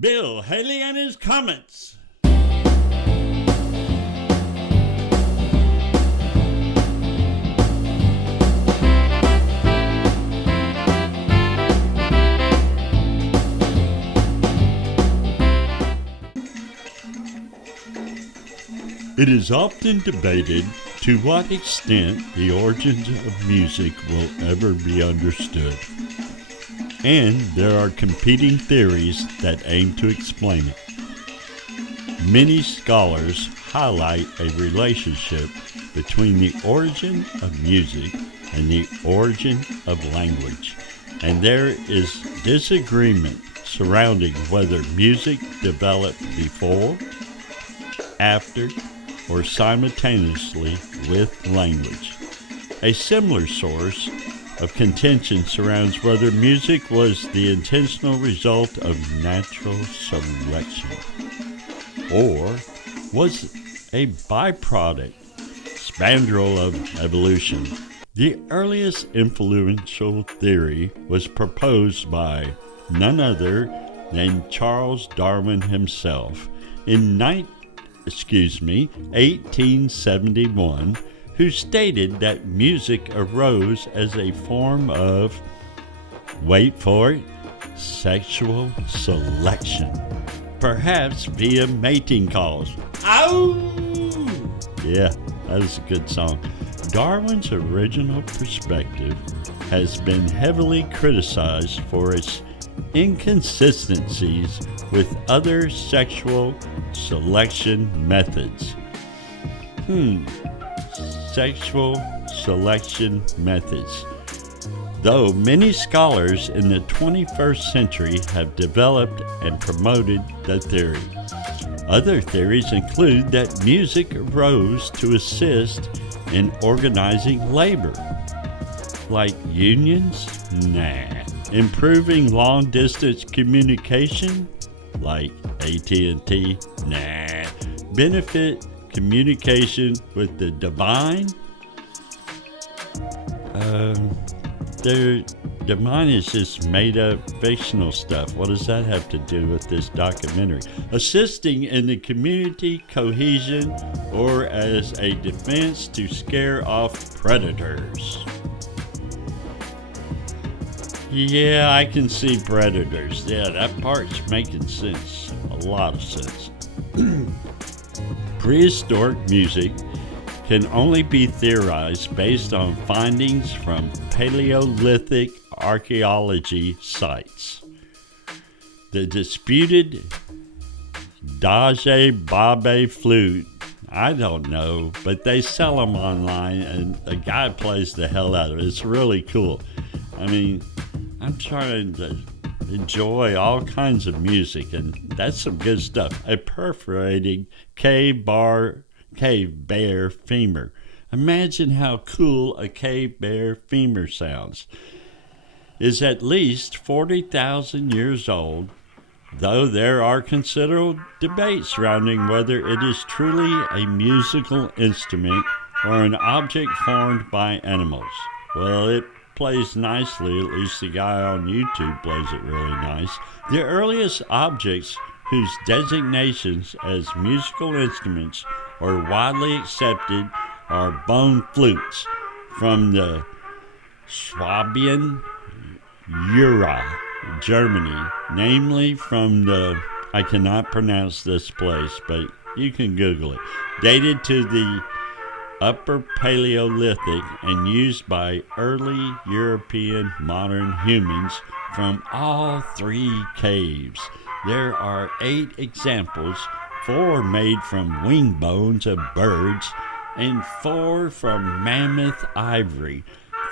Bill Haley and his comments. It is often debated to what extent the origins of music will ever be understood. And there are competing theories that aim to explain it. Many scholars highlight a relationship between the origin of music and the origin of language, and there is disagreement surrounding whether music developed before, after, or simultaneously with language. A similar source of contention surrounds whether music was the intentional result of natural selection or was a byproduct, spandrel of evolution. The earliest influential theory was proposed by none other than Charles Darwin himself in 1871, who stated that music arose as a form of, wait for it, sexual selection, perhaps via mating calls. Ow! Yeah, that is a good song. Darwin's original perspective has been heavily criticized for its inconsistencies with other sexual selection methods. Sexual selection methods. Though many scholars in the 21st century have developed and promoted the theory. Other theories include that music arose to assist in organizing labor. Like unions? Nah. Improving long-distance communication? Like AT&T? Nah. Benefit communication with the divine? The divine is just made-up fictional stuff. What does that have to do with this documentary? Assisting in the community cohesion or as a defense to scare off predators. Yeah, I can see predators. Yeah, that part's making sense. A lot of sense. Prehistoric music can only be theorized based on findings from Paleolithic archaeology sites. The disputed Daje Babe flute, I don't know, but they sell them online and a guy plays the hell out of it. It's really cool. I mean, I'm trying to enjoy all kinds of music, and that's some good stuff. A perforating cave bear femur. Imagine how cool a cave bear femur sounds. Is at least 40,000 years old, though there are considerable debates surrounding whether it is truly a musical instrument or an object formed by animals. Well, it plays nicely, at least the guy on YouTube plays it really nice. The earliest objects whose designations as musical instruments are widely accepted are bone flutes from the Swabian Jura, Germany, namely from the, I cannot pronounce this place, but you can Google it, dated to the Upper Paleolithic and used by early European modern humans from all three caves. There are 8 examples, 4 made from wing bones of birds and 4 from mammoth ivory.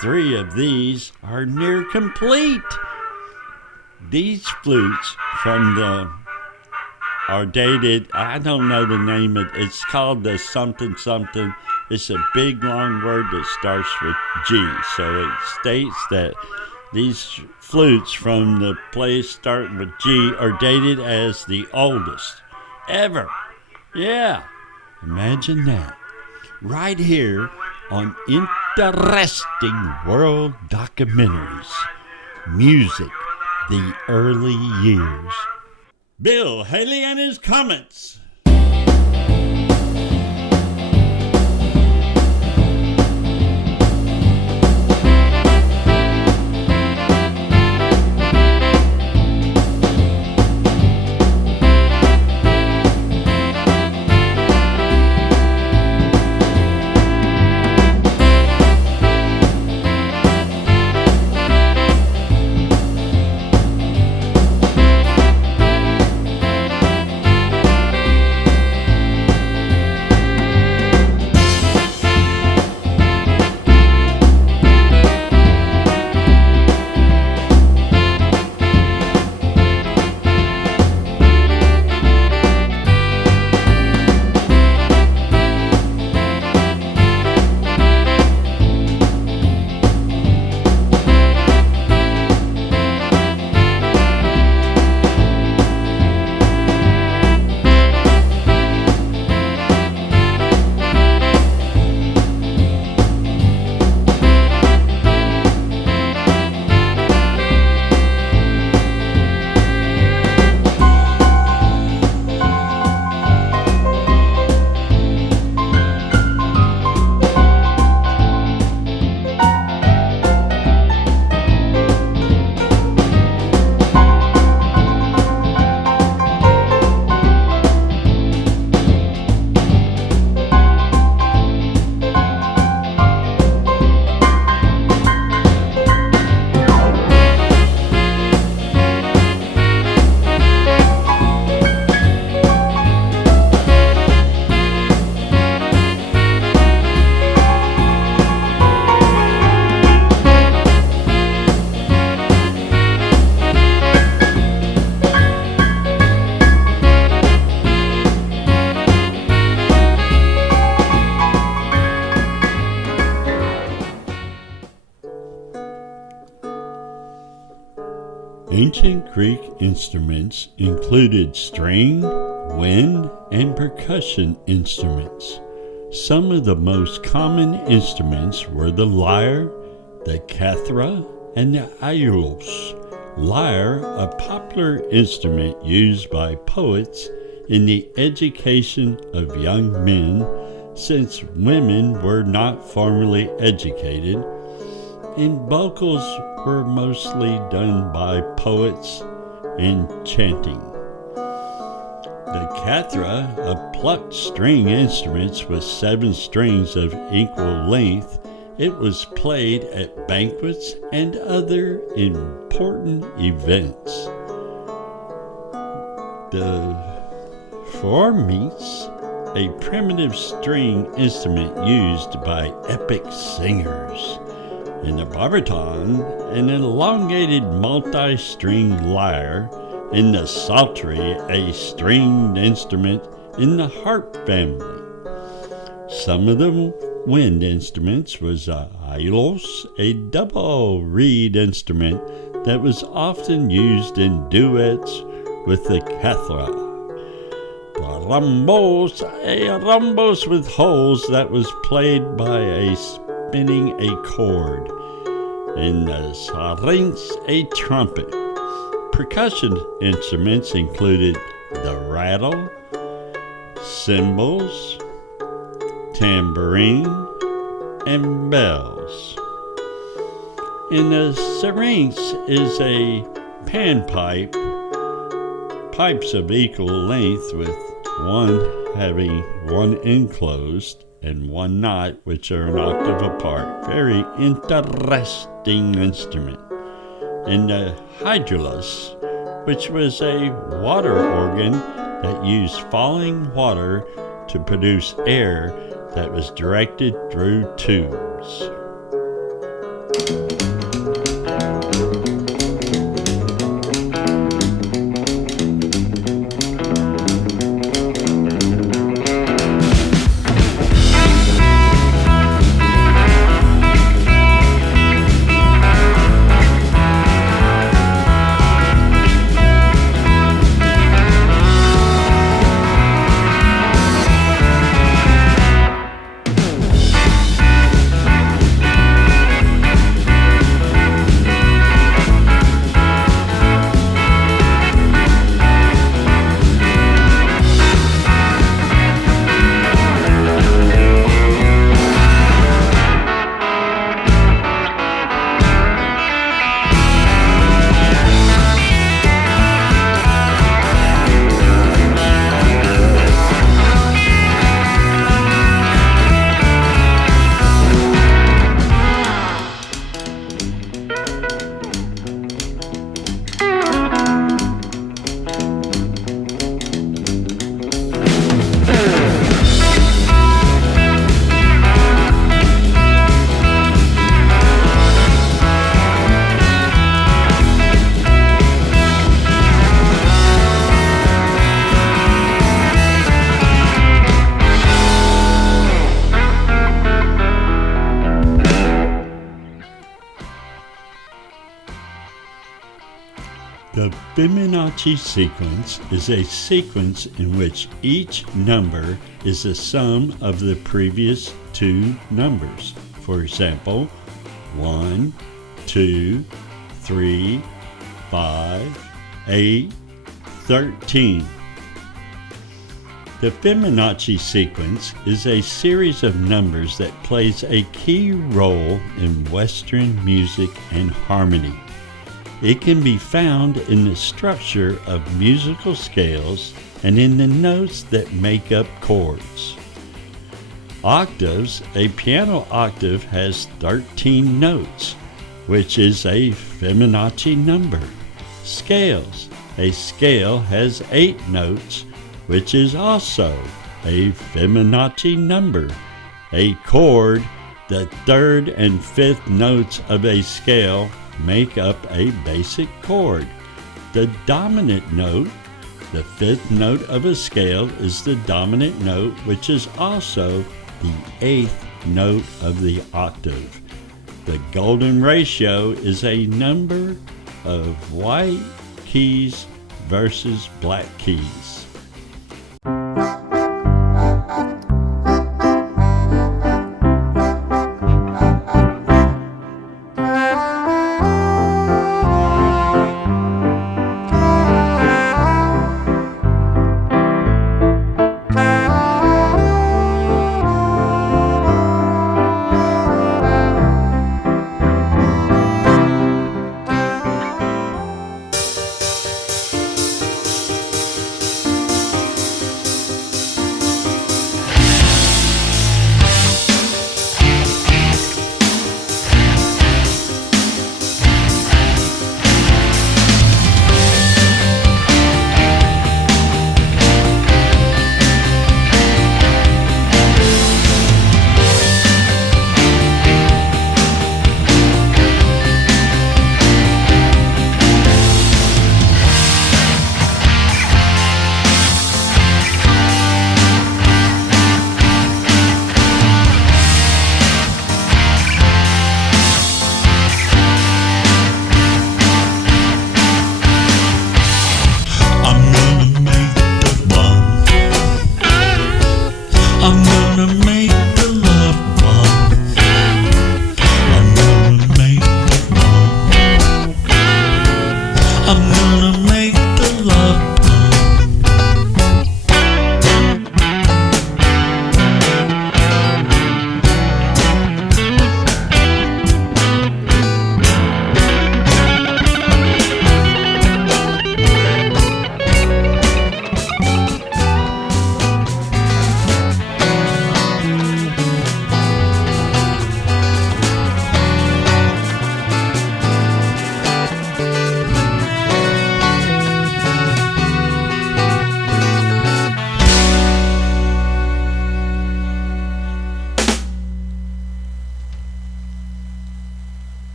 3 of these are near complete. These flutes from the are dated, I don't know the name of it, it's called the something something. It's a big long word that starts with G. So it states that these flutes from the place starting with G are dated as the oldest ever. Yeah, imagine that. Right here on Interesting World Documentaries. Music, the early years. Bill Haley and his comments. Ancient Greek instruments included string, wind, and percussion instruments. Some of the most common instruments were the lyre, the cathra, and the aulos. Lyre, a popular instrument used by poets in the education of young men, since women were not formally educated, and vocals were mostly done by poets and chanting. The cathra, a plucked string instrument with 7 strings of equal length, it was played at banquets and other important events. The phorminx, a primitive string instrument used by epic singers. And the barbiton, an elongated multi-string lyre. And the psaltery, a stringed instrument in the harp family. Some of the wind instruments was aulos, a double reed instrument that was often used in duets with the cathra. The rhombos, a rhombos with holes that was played by spinning a cord. And the syrinx, a trumpet. Percussion instruments included the rattle, cymbals, tambourine, and bells. And the syrinx is a panpipe, pipes of equal length with one having one enclosed and one not, which are an octave apart. Very interesting instrument. And the hydraulis, which was a water organ that used falling water to produce air that was directed through tubes. Fibonacci sequence is a sequence in which each number is the sum of the previous two numbers. For example, 1, 2, 3, 5, 8, 13. The Fibonacci sequence is a series of numbers that plays a key role in Western music and harmony. It can be found in the structure of musical scales and in the notes that make up chords. Octaves: a piano octave has 13 notes, which is a Fibonacci number. Scales: a scale has 8 notes, which is also a Fibonacci number. A chord: the third and fifth notes of a scale make up a basic chord. The dominant note: the fifth note of a scale is the dominant note, which is also the eighth note of the octave. The golden ratio is a number of white keys versus black keys.